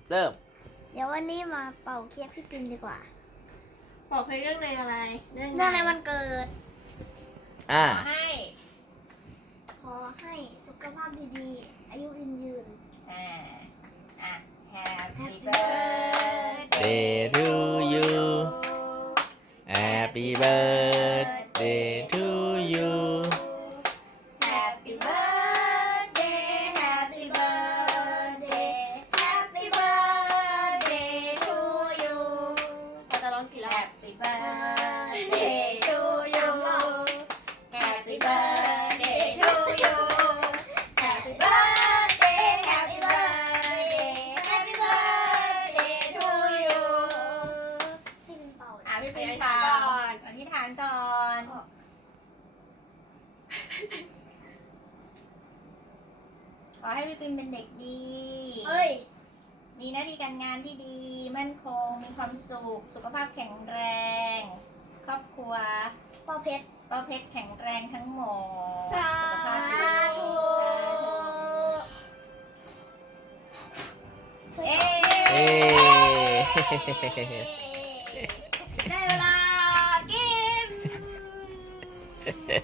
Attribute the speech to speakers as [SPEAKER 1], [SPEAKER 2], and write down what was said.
[SPEAKER 1] เริ่ม
[SPEAKER 2] เดี๋ยววันนี้มาเป่าเค้กพี่ปินดีกว่า
[SPEAKER 3] บอกเคยเรื่องในอะไร
[SPEAKER 2] เรื่องในวันเกิด
[SPEAKER 1] อ่า
[SPEAKER 3] ขอให้
[SPEAKER 2] ขอให้สุขภาพดีๆ อายุยืน
[SPEAKER 3] อ่าอ่ะ Happy
[SPEAKER 2] Happy
[SPEAKER 1] Day to you Happy birthday to you
[SPEAKER 3] Happy birthday Happy birthday Happy birthday to you เราจะร้องกี่รอบ Happy birthday to you Happy birthday to you Happy birthday Happy birthday Happy birthday to you
[SPEAKER 2] พี่ปินเป่า
[SPEAKER 3] พี่ปินก่อนอธิษฐานก่อน ขอให้พี่ปินเป็นเด็กดี
[SPEAKER 2] เฮ้ย
[SPEAKER 3] มีหน้าที่การงานที่ดี มั่นคง มีความสุข สุขภาพแข็งแรง ครอบครัว
[SPEAKER 2] เป่าเพชร
[SPEAKER 3] ป้าเพชรแข็งแรงทั้งหมด
[SPEAKER 2] สา
[SPEAKER 3] สุขภาพดี
[SPEAKER 2] ธุ
[SPEAKER 3] เอ๊
[SPEAKER 1] เอ้
[SPEAKER 2] ได้เวลากิน